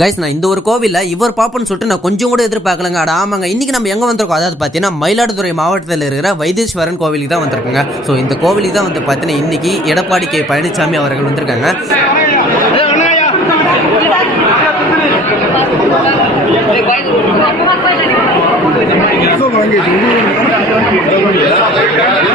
guys நான் இந்த ஒரு கோவிலில் இவர் பார்ப்பேன்னு சொல்லிட்டு நான் கொஞ்சம் கூட எதிர்பார்க்கலங்க அட ஆமாங்க இன்றைக்கி நம்ம எங்கே வந்திருக்கோம் அதாவது பார்த்தீங்கன்னா மயிலாடுதுறை மாவட்டத்தில் இருக்கிற வைத்தீஸ்வரன் கோவிலுக்கு தான் வந்திருக்கோங்க ஸோ இந்த கோவிலுக்கு தான் வந்து பார்த்தீங்கன்னா இன்றைக்கி எடப்பாடி கே பழனிசாமி அவர்கள் வந்திருக்காங்க